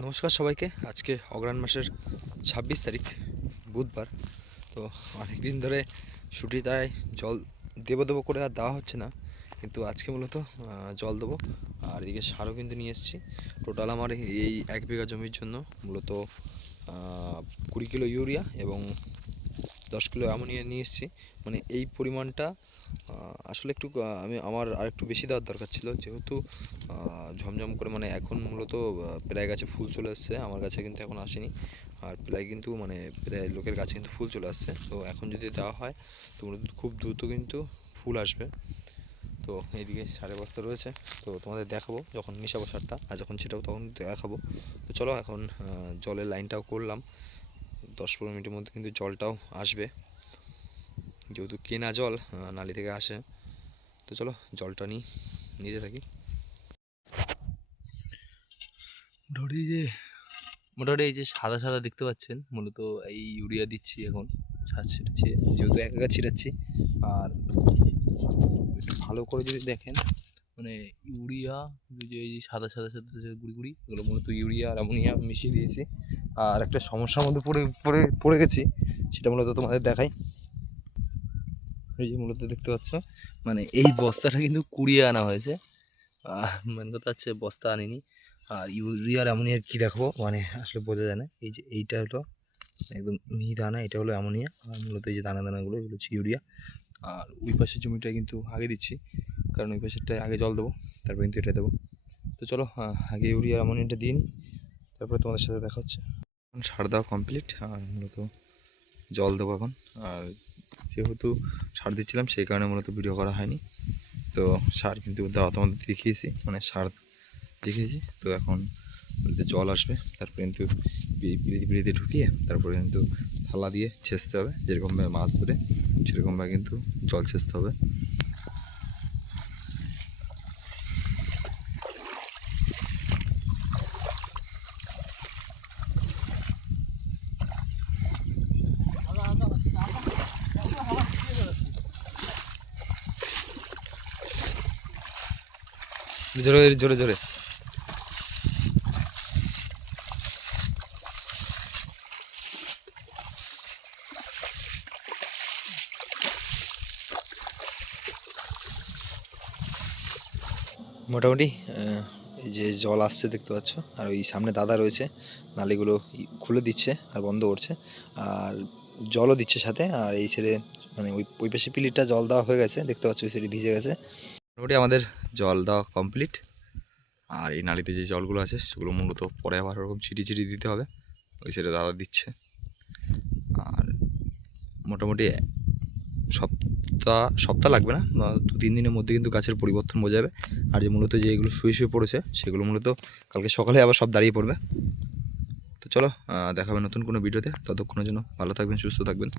নমস্কার সবাইকে। আজকে অগ্রাণ মাসের ছাব্বিশ তারিখ, বুধবার। তো অনেক দিন ধরে ছুটিটায় জল দেবো দেবো করে আর দেওয়া হচ্ছে না। কিন্তু আজকে মূলত জল দেবো। আর এদিকে সারও কিন্তু নিয়ে এসেছি। টোটাল আমার এই এক বিঘা জমির জন্য মূলত কুড়ি কিলো ইউরিয়া এবং দশ কিলো অ্যামোনিয়া নিয়ে এসেছি। মানে এই পরিমাণটা আসলে একটু আমি আমার আর একটু বেশি দেওয়ার দরকার ছিল। যেহেতু ঝমঝম করে মানে এখন মূলত প্রায় গাছে ফুল চলে এসছে আমার কাছে কিন্তু এখন আসেনি। আর প্রায় কিন্তু মানে প্রায় লোকের কাছে কিন্তু ফুল চলে আসছে। তো এখন যদি দেওয়া হয় তো খুব দ্রুত কিন্তু ফুল আসবে। তো এইদিকে সারের বস্তা রয়েছে। তো তোমাদের দেখাবো যখন মিশাবো সারটা। আর যখন ছেটাবো তখন দেখাবো। তো চলো এখন জলের লাইনটাও করলাম। দশ পনেরো মিনিটের মধ্যে কিন্তু জলটাও আসবে। যেহেতু কেনা জল নালি থেকে আসে। তো চলো, জলটা নিই, নিতে থাকি। এই যে, মোটামুটি এই যে সাদা সাদা দেখতে পাচ্ছেন, মূলত এই ইউরিয়া দিচ্ছি এখন, সার ছিটাচ্ছি, যেহেতু এক একা ছিটাচ্ছি। আর একটু ভালো করে যদি দেখেন মানে ইউরিয়া যে সাদা সাদা সাদা গুড়ি গুড়ি, এগুলো মূলত ইউরিয়া আর অ্যামোনিয়া মিশিয়ে দিয়েছি। আর একটা সমস্যার মধ্যে পড়ে পড়ে পড়ে গেছি, সেটা মূলত তোমাদের দেখাই। এই যে মূলত দেখতে পাচ্ছ মানে এই বস্তাটা কিন্তু কুড়িয়ে আনা হয়েছে। মেন কথা হচ্ছে বস্তা আনিনি। আর ইউরিয়ার অ্যামোনিয়ার কী রাখব মানে আসলে বোঝা যায় না। এই যে এইটা হলো একদম মিহি দানা এটা হলো অ্যামোনিয়া। আর মূলত এই যে দানা দানাগুলো, এগুলো হচ্ছে ইউরিয়া। আর ওই পাশের জমিটা কিন্তু আগে দিচ্ছি, কারণ ওই পাশেরটায় আগে জল দেবো, তারপর কিন্তু এটা দেবো। তো চলো আগে ইউরিয়া অ্যামোনিয়াটা দিয়ে নিই, তারপরে তোমাদের সাথে দেখা হচ্ছে। এখন সার দেওয়া কমপ্লিট আর মূলত জল দেবো এখন। আর যেহেতু সার দিচ্ছিলাম, সেই কারণে মূলত ভিডিও করা হয়নি। তো সার কিন্তু দেওয়া তোমাদের দেখিয়েছি মানে সার দেখিয়েছি। তো এখন বলতে জল আসবে, তারপরে কিন্তু বিড়িতে ঢুকিয়ে তারপরে কিন্তু থালা দিয়ে ছেঁচতে হবে যেরকমভাবে মাছ ধরে সেরকমভাবে কিন্তু জল ছেঁচতে হবে। জোরে জোরে জোরে। মোটামুটি যে জল আসছে দেখতে পাচ্ছ, আর ওই সামনে দাদা রয়েছে, নালিগুলো খুলে দিচ্ছে আর বন্ধ করছে, আর জলও দিচ্ছে সাথে, আর এই ছেড়ে মানে ওই ওই পাশে পিলিটটা জল দেওয়া হয়ে গেছে, দেখতে পাচ্ছ ওই ছেড়ে ভিজে গেছে। মোটামুটি আমাদের জল দেওয়া কমপ্লিট, আর এই নালিতে যে জলগুলো আছে সেগুলো মূলত পরে আবার ওরকম ছিটি ছিটি দিতে হবে, ওই ছেড়ে দাদা দিচ্ছে। আর মোটামুটি সপ্তাহ সপ্তাহ লাগবে না দু তিন দিনের মধ্যে কিন্তু গাছের পরিবর্তন বোঝা যাবে। আর যে মূলত যে এগুলো শুয়ে শুয়ে পড়েছে, সেগুলো মূলত কালকে সকালে আবার সব দাঁড়িয়ে পড়বে। তো চলো দেখাবে নতুন কোনো ভিডিওতে। ততক্ষণের জন্য ভালো থাকবেন, সুস্থ থাকবেন।